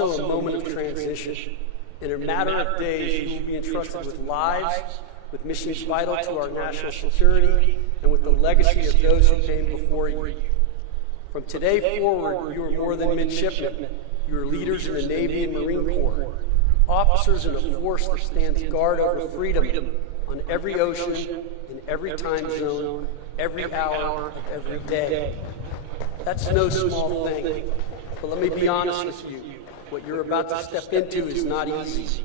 also a moment of transition. In a matter of days, you will be entrusted with lives, with missions vital to our national security, and with the legacy of those who came before you. From today forward, you are more than midshipmen. You are leaders in the Navy and Marine Corps, officers in a force that stands guard over freedom on every ocean, in every time zone, every hour of every day. That's no small thing. But let me be honest with you. What you're about to step into is not easy.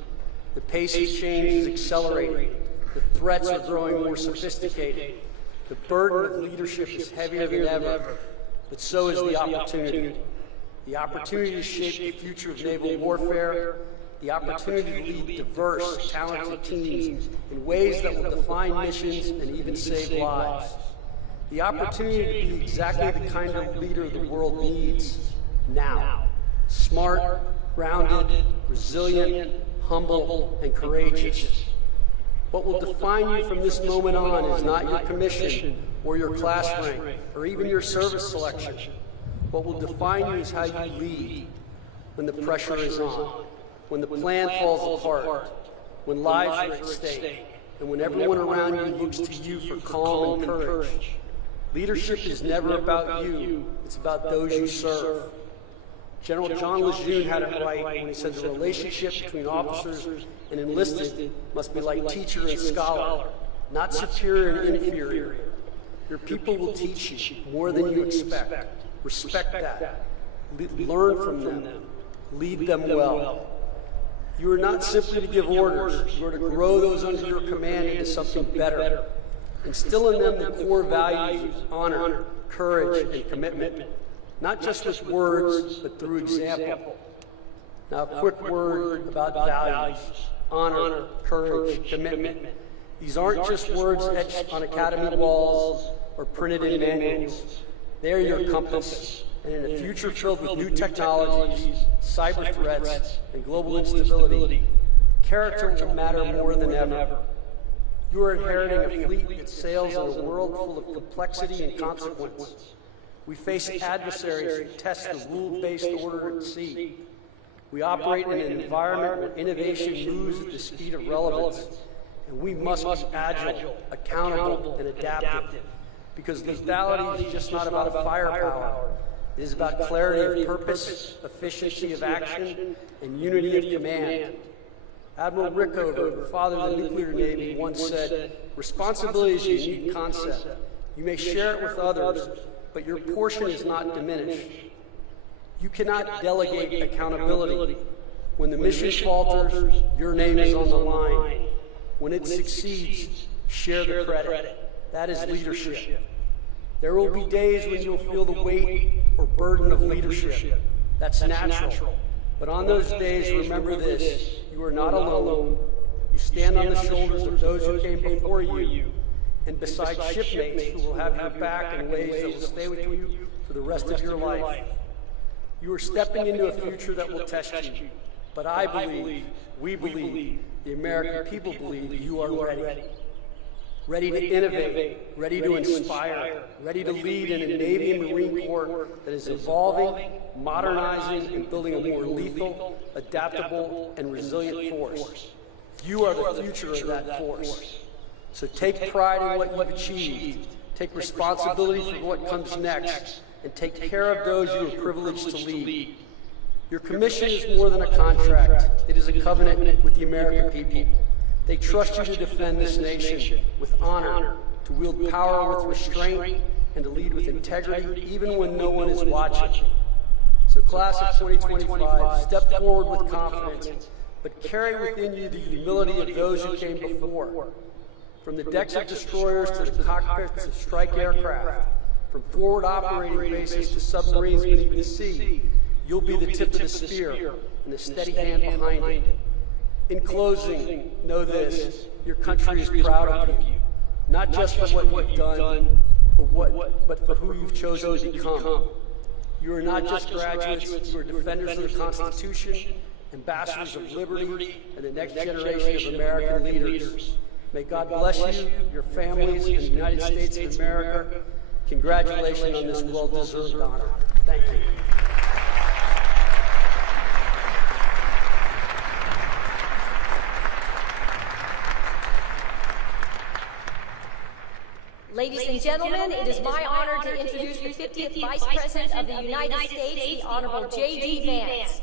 The pace of change is accelerating. The threats are growing more sophisticated. The burden of leadership is heavier than ever, but so is the opportunity. The opportunity to shape the future of naval warfare, the opportunity to lead diverse, talented teams in ways that will define missions and even save lives. The opportunity to be exactly the kind of leader the world needs now. Smart, grounded, resilient, humble, and courageous. What will define you from this moment on is not your commission or your class rank or even your service selection. What will define you is how you lead when the pressure is on, when the plan falls apart, when lives are at stake, and when everyone around you looks to you for calm and courage. Leadership is never about you, it's about those you serve. General John Lejeune had it right when he said the relationship between officers and enlisted must be like teacher and scholar, not superior and inferior. Your people will teach you more than you expect. Respect that. Learn from them. Lead them well. You are not simply to give orders. You are to grow those under your command into something better. Instill in them the core values of honor, courage, and commitment. Not just with words, but through example. Now, a quick word about values, honor, courage, commitment. These aren't just words etched on academy walls or printed in manuals. They are your compass. And in a future filled with new technologies, cyber threats, and global instability, character will matter more than ever. You are inheriting a fleet that sails in a world full of complexity and consequence. We face adversaries who test the rule-based order at sea. We operate in an environment where innovation moves at the speed of relevance, and we must be agile, accountable, and adaptive, because lethality is just not about firepower. It is about clarity of purpose, efficiency of action, and unity of command. Admiral Rickover, the father of the nuclear navy, once said, "Responsibility is a unique concept. You may share it with others, but your portion is not diminished. You cannot delegate accountability. When the mission falters, your name is on the line. When it succeeds, share the credit. That is leadership. There will be days when you'll feel the weight or burden of leadership. That's natural. But on those days, remember this: you are not alone. You stand on the shoulders of those who came before you, and beside shipmates who will have your back in ways that will stay with you for the rest of your life. You are stepping into a future that will test you, but I believe, we believe, the American people believe you are ready. Ready to innovate, ready to inspire, ready to lead in a Navy and Marine Corps that is evolving, modernizing, and building a more lethal, adaptable, and resilient force. You are the future of that force. So take pride in what you've achieved, take responsibility for what comes next, and take care of those you are privileged to lead. Your commission is more than a contract. It is a covenant with the American people. They trust you to defend this nation with honor, to wield power with restraint, and to lead with integrity, even when no one is watching. So class of 2025, step forward with confidence, but carry within you the humility of those who came before. From the decks of destroyers to the cockpits of strike aircraft, from forward operating bases to submarines beneath the sea, you'll be the tip of the spear and the steady hand behind it. In closing, know this: your country is proud of you, not just for what you've done, but for who you've chosen to become. You are not just graduates, you are defenders of the Constitution, ambassadors of liberty, and the next generation of American leaders. May God bless you, your families, and the United States of America. Congratulations on this well-deserved honor. Thank you. Ladies and gentlemen, it is my honor to introduce the 50th Vice President of the United States, the Honorable JD Vance.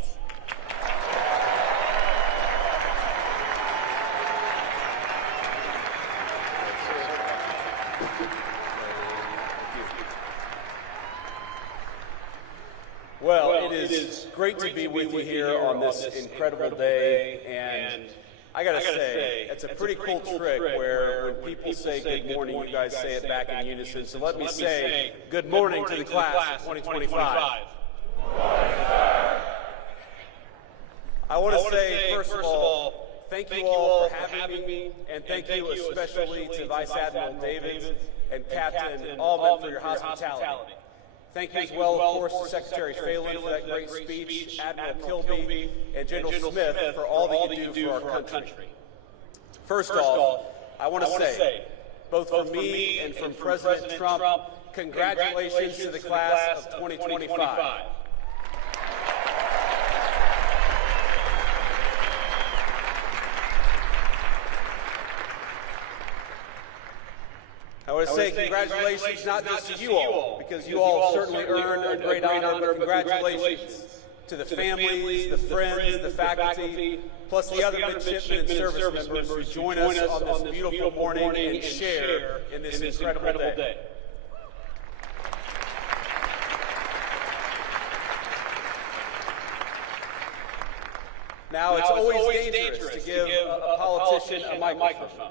Well, it is great to be with you here on this incredible day, and I gotta say, it's a pretty cool trick where when people say good morning, you guys say it back in unison. So let me say good morning to the class of 2025. I want to say, first of all, thank you all for having me, and thank you especially to Vice Admiral David and Captain Allman for your hospitality. Thank you as well, of course, to Secretary Phelan for that great speech, Admiral Kilby, and General Smith for all that you do for our country. First off, I want to say, both from me and from President Trump, congratulations to the class of 2025. I want to say congratulations not just to you all, because you all certainly earned a great honor, but congratulations to the families, the friends, the faculty, plus the other midshipmen and service members who join us on this beautiful morning and share in this incredible day. Now, it's always dangerous to give a politician a microphone.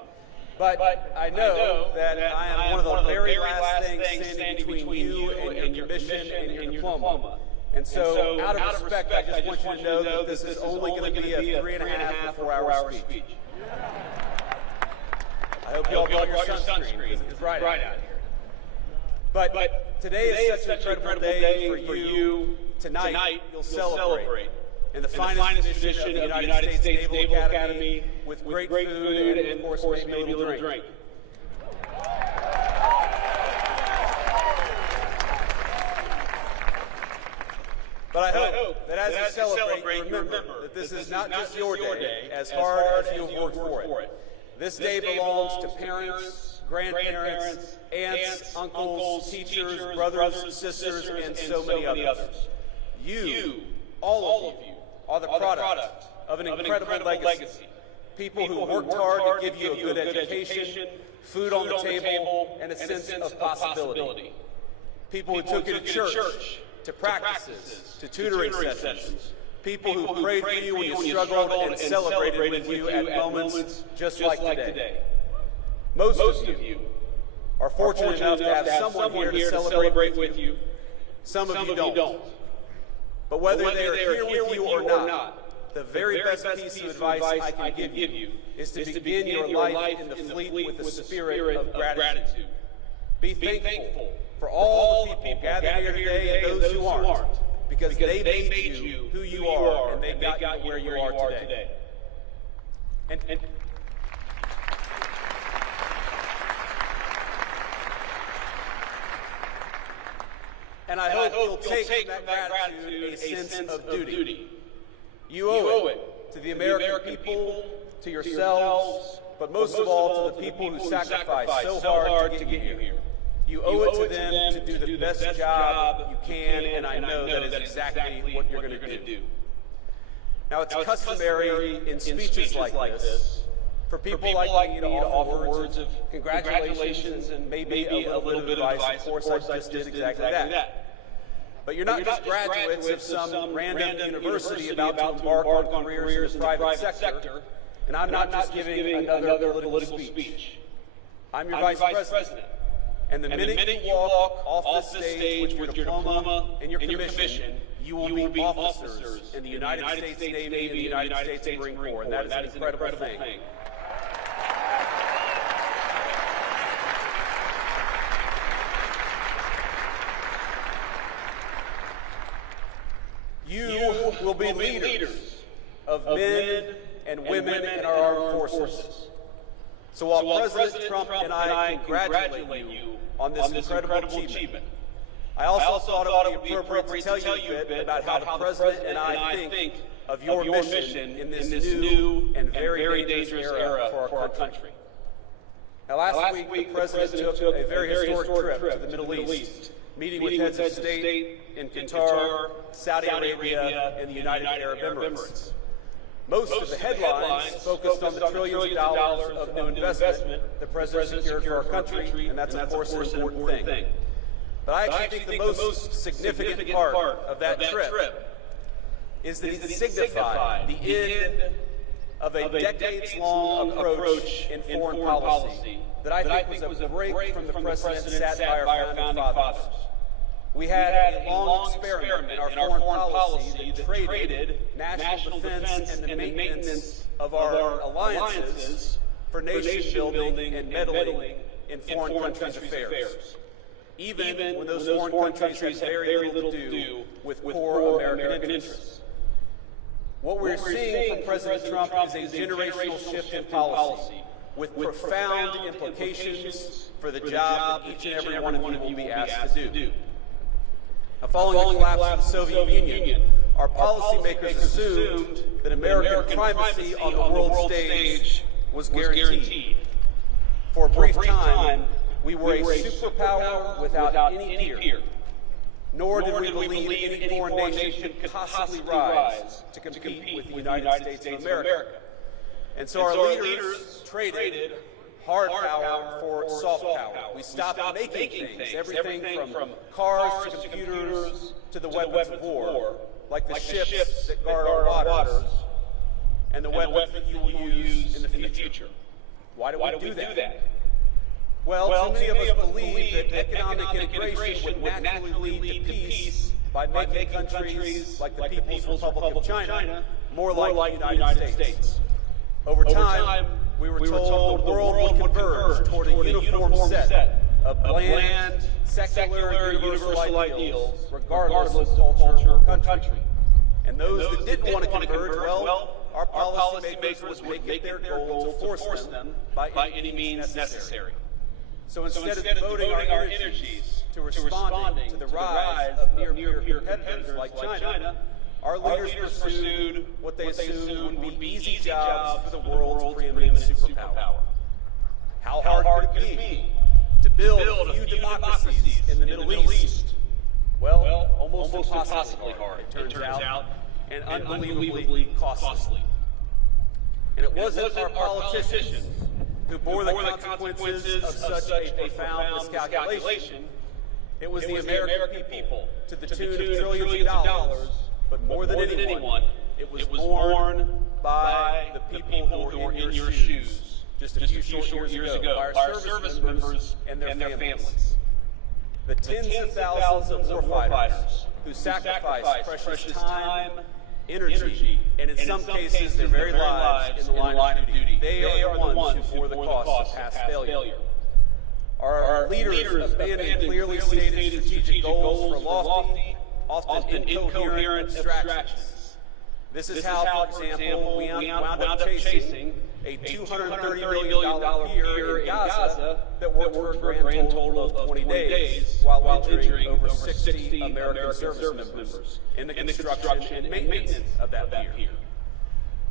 But I know that I am one of the very last things standing between you and your mission and your diploma. And so, out of respect, I just want you to know that this is only going to be a 3.5 to 4 hour speech. I hope you all brought your sunscreen, because it's bright out here. But today is such an incredible day for you. Tonight, you'll celebrate in the finest tradition of the United States Naval Academy with great food and, of course, maybe a little drink. But I hope that as you celebrate, you remember that this is not just your day, as hard as you have worked for it. This day belongs to parents, grandparents, aunts, uncles, teachers, brothers, sisters, and so many others. You, all of you, are the product of an incredible legacy. People who worked hard to give you a good education, food on the table, and a sense of possibility. People who took you to church, to practices, to tutoring sessions. People who prayed for you when you struggled and celebrated with you at moments just like today. Most of you are fortunate enough to have someone here to celebrate with you. Some of you don't. But whether they are here with you or not, the very best piece of advice I can give you is to begin your life in the fleet with the spirit of gratitude. Be thankful for all the people gathered here today and those who aren't, because they made you who you are, and they got you where you are today. And I hope you'll take from that gratitude a sense of duty. You owe it to the American people, to yourselves, but most of all to the people who sacrificed so hard to get you here. You owe it to them to do the best job you can, and I know that is exactly what you're going to do. Now, it's customary in speeches like this for people like me to offer words of congratulations and maybe a little bit of advice. Of course, I just did exactly that. But you're not just graduates of some random university about to embark on careers in the private sector, and I'm not just giving another political speech. I'm your vice president. And the minute you walk off this stage with your diploma and your commission, you will be officers in the United States Navy and the United States Marine Corps, and that is an incredible thing. You will be leaders of men and women in our armed forces. So while President Trump and I congratulate you on this incredible achievement, I also thought it would be appropriate to tell you a bit about how the President and I think of your mission in this new and very dangerous era for our country. Now, last week, the President took a very historic trip to the Middle East, meeting with heads of state in Qatar, Saudi Arabia, and the United Arab Emirates. Most of the headlines focused on the trillions of dollars of new investment the President secured for our country, and that's, of course, an important thing. But I actually think the most significant part of that trip is that he signified the end of a decades-long approach in foreign policy that I think was a break from the precedent set by our founding fathers. We had a long experiment in our foreign policy that traded national defense and the maintenance of our alliances for nation-building and meddling in foreign countries' affairs, even when those foreign countries had very little to do with core American interests. What we're seeing from President Trump is a generational shift in policy with profound implications for the job that each and every one of you will be asked to do. Now, following the collapse of the Soviet Union, our policymakers assumed that American primacy on the world stage was guaranteed. For a brief time, we were a superpower without any peer. Nor did we believe any foreign nation could possibly rise to compete with the United States of America. And so our leaders traded hard power for soft power. We stopped making things, everything from cars to computers to the weapons of war, like the ships that guard our waters and the weapons that you will use in the future. Why do we do that? Well, too many of us believe that economic integration would naturally lead to peace by making countries like the People's Republic of China more like the United States. Over time, we were told the world would converge toward a uniform set of bland, secular, universal ideals, regardless of culture or country. And those that didn't want to converge, well, our policymakers would make it their goal to force them by any means necessary. So instead of devoting our energies to responding to the rise of near-peer competitors like China, our leaders pursued what they assumed would be easy jobs for the world's preeminent superpower. How hard could it be to build a few democracies in the Middle East? Well, almost impossibly hard, it turns out, and unbelievably costly. And it wasn't our politicians who bore the consequences of such a profound miscalculation. It was the American people, to the tune of trillions of dollars, but more than anyone, it was borne by the people who were in your shoes just a few short years ago, by our service members and their families. The tens of thousands of warfighters who sacrificed precious time, energy, and in some cases their very lives in the line of duty. They are the ones who bore the cost of past failure. Our leaders abandoned clearly stated strategic goals for lofty, often incoherent abstractions. This is how, for example, we wound up chasing a $230 million pier in Gaza that worked for a grand total of 20 days while injuring over 60 American service members in the construction and maintenance of that pier.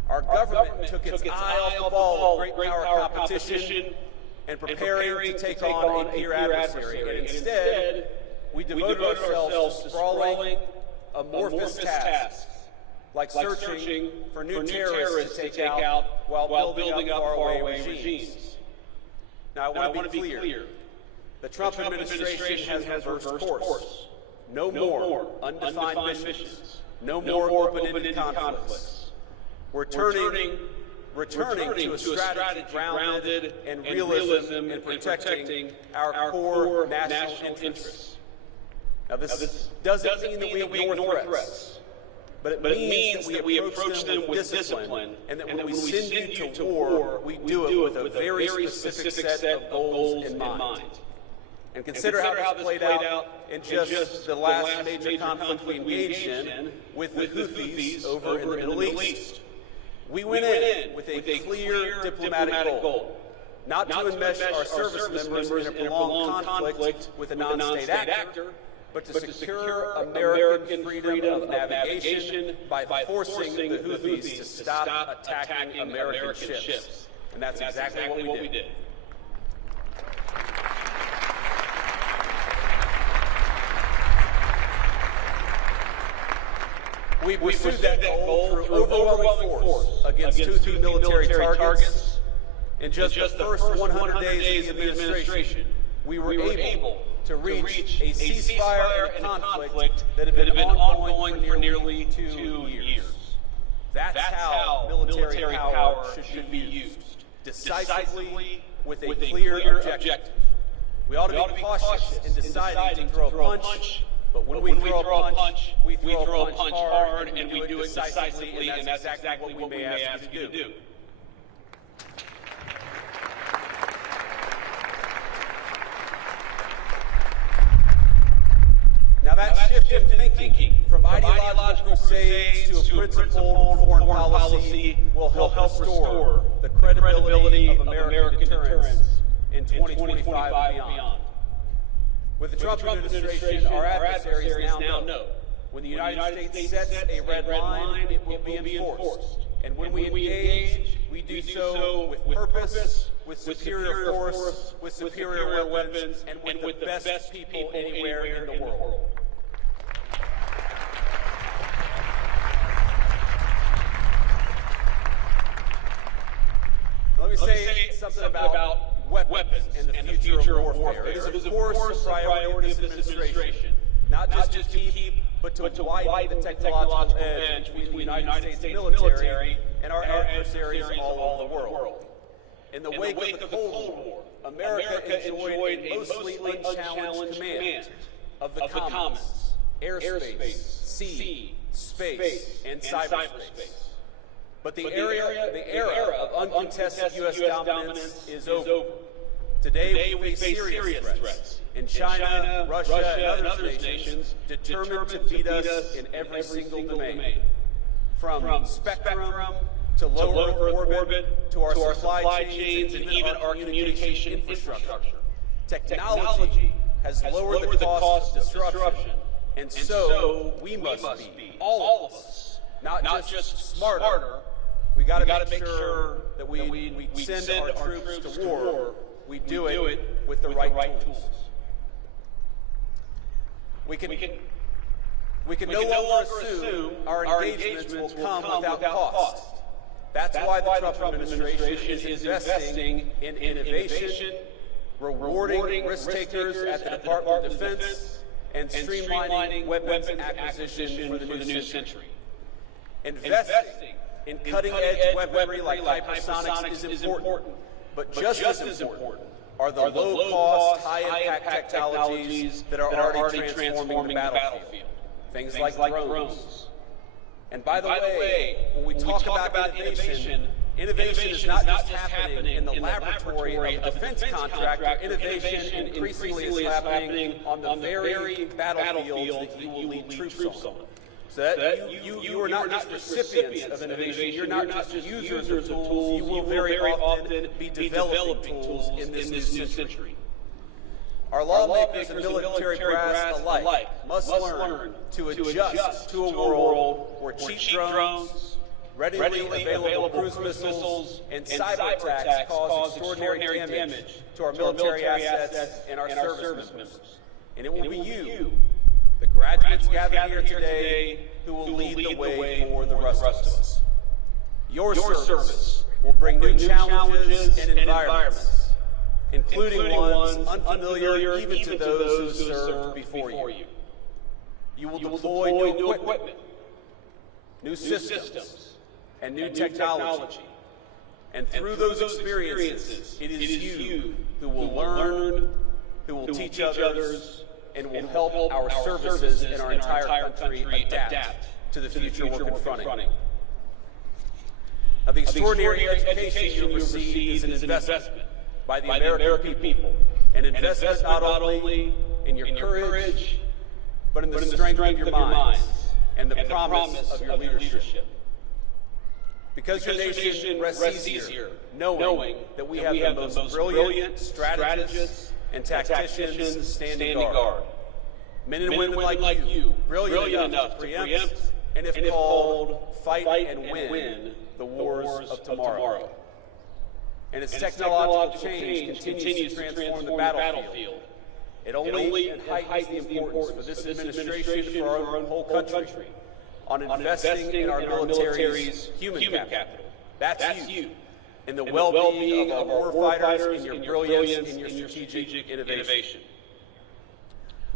Our government took its eye off the ball of great power competition and preparing to take on a peer adversary, and instead we devoted ourselves to sprawling, amorphous tasks like searching for new terrorists to take out while building up faraway regimes. Now, I want to be clear. The Trump administration has reversed course. No more undefined missions. No more open-ended conflicts. We're returning to a strategy grounded in realism and protecting our core national interests. Now, this doesn't mean that we ignore threats. But it means that we approach them with discipline, and that when we send you to war, we do it with a very specific set of goals in mind. And consider how this played out in just the last major conflict we engaged in with the Houthis over in the Middle East. We went in with a clear diplomatic goal, not to enmesh our service members in a prolonged conflict with a non-state actor, but to secure American freedom of navigation by forcing the Houthis to stop attacking American ships. And that's exactly what we did. We pursued that goal through overwhelming force against two military targets. In just the first 100 days of the administration, we were able to reach a ceasefire and conflict that had been ongoing for nearly 2 years. That's how military power should be used, decisively with a clear objective. We ought to be cautious in deciding to throw a punch, but when we throw a punch, we throw a punch hard, and we do it decisively, and that's exactly what we may ask you to do. Now that shift in thinking from ideological crusades to a principled foreign policy will help restore the credibility of American deterrence in 2025 and beyond. With the Trump administration, our adversaries now know when the United States sets a red line, it will be enforced. And when we engage, we do so with purpose, with superior force, with superior weapons, and with the best people anywhere in the world. Let me say something about weapons and the future of warfare. It is, of course, a priority of this administration, not just to keep, but to widen the technological edge between the United States military and our adversaries all over the world. In the wake of the Cold War, America enjoyed a mostly unchallenged command of the commons, airspace, sea, space, and cyberspace. But the era of uncontested U.S. dominance is over. Today we face serious threats in China, Russia, and other nations determined to beat us in every single domain. From spectrum to low Earth orbit to our supply chains and even our communication infrastructure. Technology has lowered the cost of disruption, and so we must be, all of us, not just smarter. We got to make sure that we send our troops to war. We do it with the right tools. We can no longer assume our engagements will come without cost. That's why the Trump administration is investing in innovation, rewarding risk takers at the Department of Defense, and streamlining weapons acquisition for the new century. Investing in cutting-edge weaponry like hypersonics is important, but just as important are the low-cost, high-impact technologies that are already transforming the battlefield. Things like drones. And by the way, when we talk about innovation is not just happening in the laboratory of a defense contractor. Innovation increasingly is happening on the very battlefields that you will lead troops on. So that you are not just recipients of innovation, you're not just users of tools, you will very often be developing tools in this new century. Our lawmakers and military brass alike must learn to adjust to a world where cheap drones, readily available cruise missiles, and cyber attacks cause extraordinary damage to our military assets and our service members. And it will be you, the graduates gathered here today, who will lead the way for the rest of us. Your service will bring new challenges and environments, including ones unfamiliar even to those who served before you. You will deploy new equipment, new systems, and new technology. And through those experiences, it is you who will learn, who will teach others, and will help our services in our entire country adapt to the future we're confronting. Now, the extraordinary education you have received is an investment by the American people, an investment not only in your courage, but in the strength of your minds and the promise of your leadership. Because your nation rests easier knowing that we have the most brilliant strategists and tacticians standing guard. Men and women like you, brilliant enough to preempt and, if called, fight and win the wars of tomorrow. And as technological change continues to transform the battlefield, it only heightens the importance for this administration, for our own whole country, on investing in our military's human capital. That's you. In the well-being of our warfighters, in your brilliance, in your strategic innovation.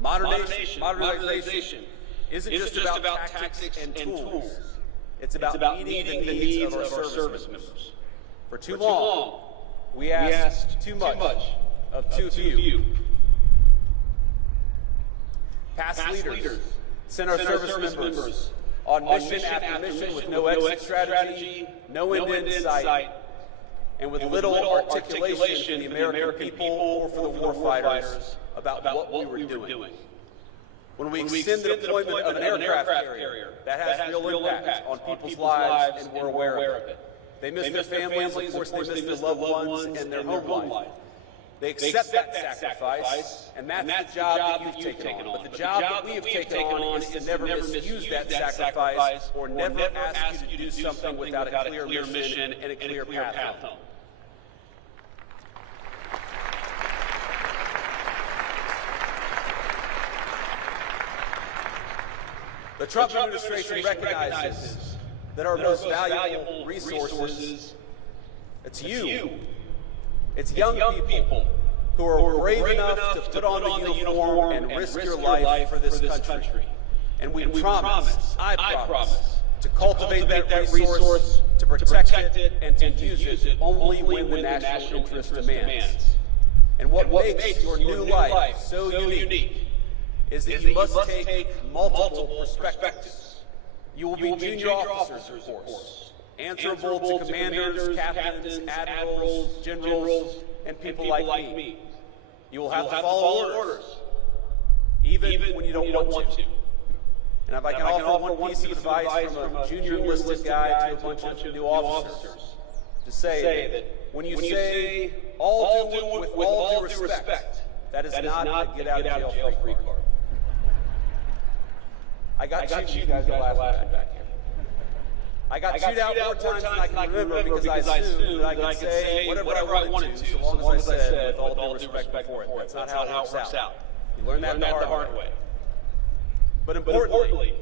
Modernization isn't just about tactics and tools. It's about meeting the needs of our service members. For too long, we asked too much of too few. Past leaders sent our service members on mission after mission with no exit strategy, no end in sight, and with little articulation for the American people or for the warfighters about what we were doing. When we extend the deployment of an aircraft carrier, that has real impact on people's lives, and we're aware of it. They miss their families, of course they miss their loved ones and their home life. They accept that sacrifice, and that's the job that you've taken on. But the job that we have taken on is to never misuse that sacrifice or never ask you to do something without a clear mission and a clear path home. The Trump administration recognizes that our most valuable resources, it's you. It's young people who are brave enough to put on the uniform and risk your life for this country. And we promise, I promise, to cultivate that resource, to protect it, and to use it only when the national interest demands. And what makes your new life so unique is that you must take multiple perspectives. You will be junior officers, of course, answerable to commanders, captains, admirals, generals, and people like me. You will have to follow orders, even when you don't want to. And if I can offer one piece of advice from a junior enlisted guy to a bunch of new officers, to say that when you say, all do with all due respect, that is not a get-out-of-jail-free card. I got you guys are laughing back here. I got chewed out more times than I can remember because I assumed that I could say whatever I wanted to, so long as I said with all due respect for it. That's not how it works out. You learn that the hard way. But importantly,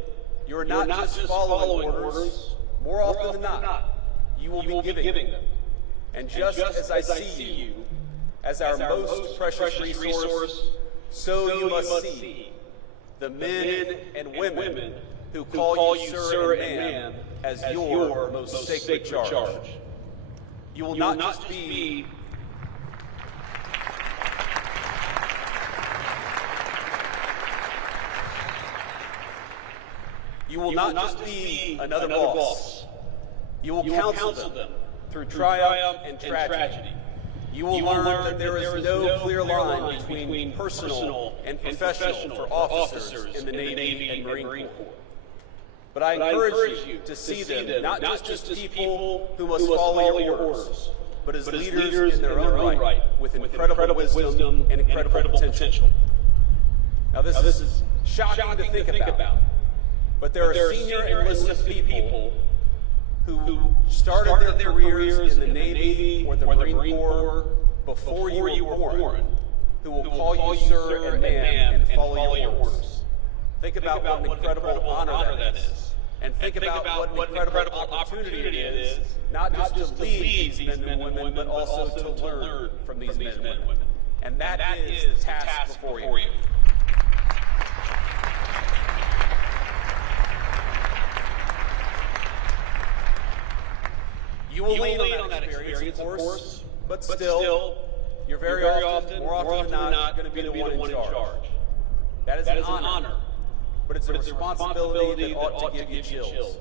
you are not just following orders. More often than not, you will be giving them. And just as I see you as our most precious resource, so you must see the men and women who call you sir and ma'am as your most sacred charge. You will not just be another boss. You will counsel them through triumph and tragedy. You will learn that there is no clear line between personal and professional for officers in the Navy and Marine Corps. But I encourage you to see them not just as people who must follow your orders, but as leaders in their own right, with incredible wisdom and incredible potential. Now this is shocking to think about, but there are senior enlisted people who started their careers in the Navy or the Marine Corps before you were born, who will call you sir and ma'am and follow your orders. Think about what an incredible honor that is. And think about what an incredible opportunity it is, not just to lead these men and women, but also to learn from these men and women. And that is the task before you. You will lean on that experience, of course, but still, you're very often, more often than not, going to be the one in charge. That is an honor, but it's a responsibility that ought to give you chills.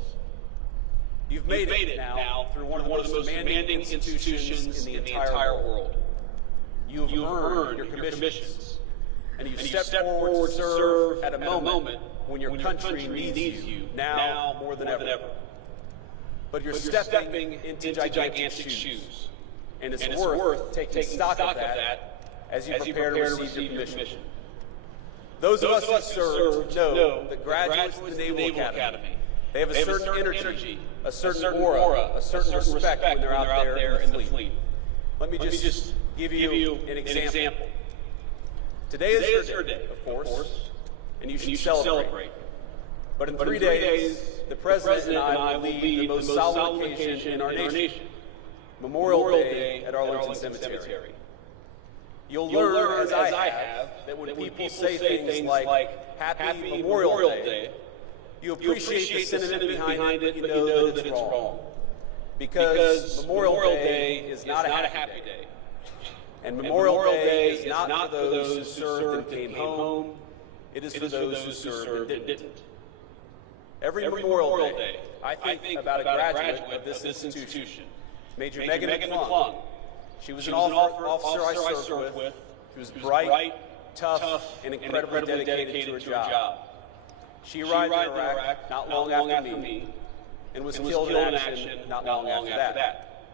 You've made it now through one of the most demanding institutions in the entire world. You've earned your commissions, and you've stepped forward to serve at a moment when your country needs you now more than ever. But you're stepping into gigantic shoes, and it's worth taking stock of that as you prepare to receive your commission. Those of us who served know that graduates of the Naval Academy, they have a certain energy, a certain aura, a certain respect when they're out there in the fleet. Let me just give you an example. Today is your day, of course, and you should celebrate. But in 3 days, the President and I will lead the most solemn occasion in our nation, Memorial Day at Arlington Cemetery. You'll learn, as I have, that when people say things like Happy Memorial Day, you appreciate the sentiment behind it, but you know that it's wrong. Because Memorial Day is not a happy day. And Memorial Day is not for those who served and came home. It is for those who served and didn't. Every Memorial Day, I think about a graduate of this institution, Major Megan McClung. She was an officer I served with. She was bright, tough, and incredibly dedicated to her job. She arrived in Iraq not long after me and was killed in action not long after that.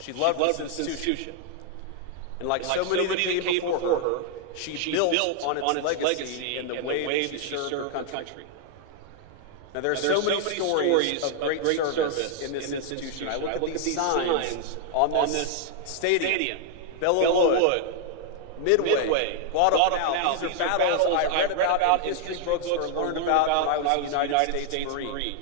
She loved this institution. And like so many that came before her, she built on its legacy in the way that she served her country. Now, there are so many stories of great service in this institution. I look at these signs on this stadium, Belleau Wood, Midway, Guadalcanal. These are battles I read about in history books or learned about when I was a United States Marine.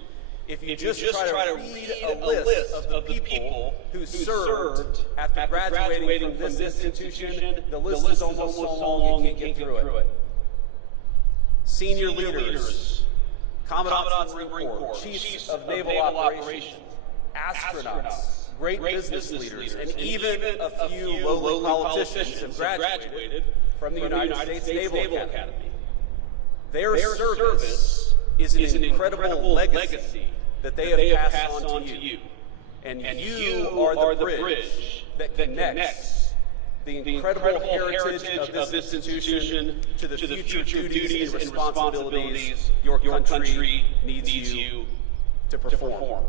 If you just try to read a list of the people who served after graduating from this institution, the list is almost so long you can't get through it. Senior leaders, Commandants of the Marine Corps, Chiefs of Naval Operations, astronauts, great business leaders, and even a few lowly politicians have graduated from the United States Naval Academy. Their service is an incredible legacy that they have passed on to you. And you are the bridge that connects the incredible heritage of this institution to the future duties and responsibilities your country needs you to perform.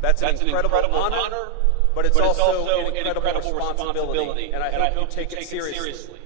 That's an incredible honor, but it's also an incredible responsibility, and I hope you take it seriously.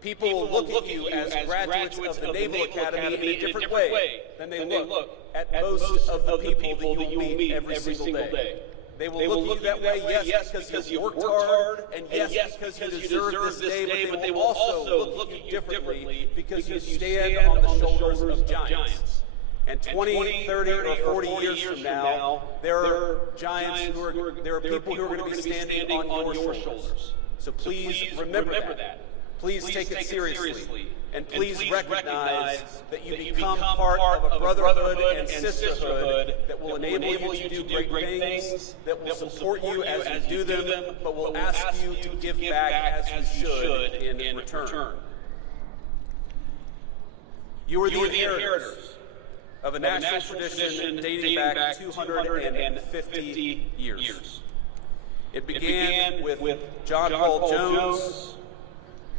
People will look at you as graduates of the Naval Academy in a different way than they look at most of the people that you will meet every single day. They will look at you that way, yes, because you worked hard, and yes, because you deserve this day, but they will also look at you differently because you stand on the shoulders of giants. And 20, 30, or 40 years from now, there are giants there are people who are going to be standing on your shoulders. So please remember that. Please take it seriously, and please recognize that you become part of a brotherhood and sisterhood that will enable you to do great things, that will support you as you do them, but will ask you to give back as you should in return. You are the inheritors of a national tradition dating back 250 years. It began with John Paul Jones,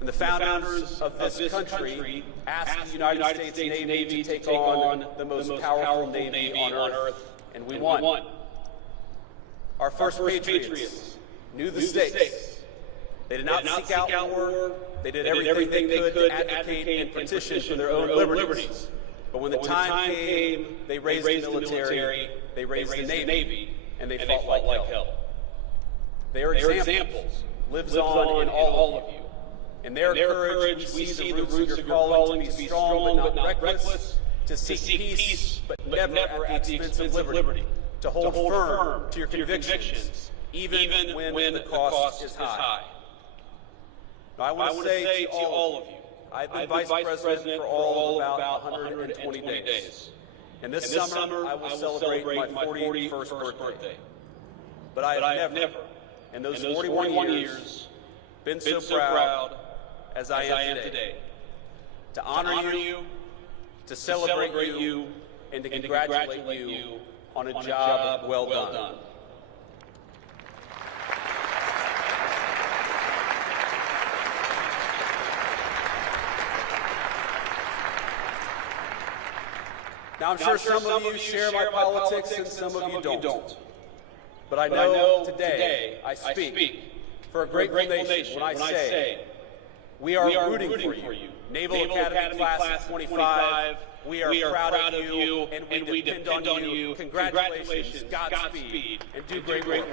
and the founders of this country asked the United States Navy to take on the most powerful Navy on Earth, and we won. Our first patriots knew the stakes. They did not seek out war. They did everything they could to advocate and petition for their own liberties. But when the time came, they raised the military, they raised the Navy, and they fought like hell. Their examples lives on in all of you. In their courage, we see the roots of your calling to be strong but not reckless, to seek peace but never at the expense of liberty, to hold firm to your convictions, even when the cost is high. Now, I want to say to all of you, I've been Vice President for all of about 120 days. And this summer, I will celebrate my 41st birthday. But I have never, in those 41 years, been so proud as I am today. To honor you, to celebrate you, and to congratulate you on a job well done. Now, I'm sure some of you share my politics and some of you don't. But I know today I speak for a grateful nation when I say we are rooting for you. Naval Academy Class of 25, we are proud of you, and we depend on you. Congratulations, Godspeed, and do great work.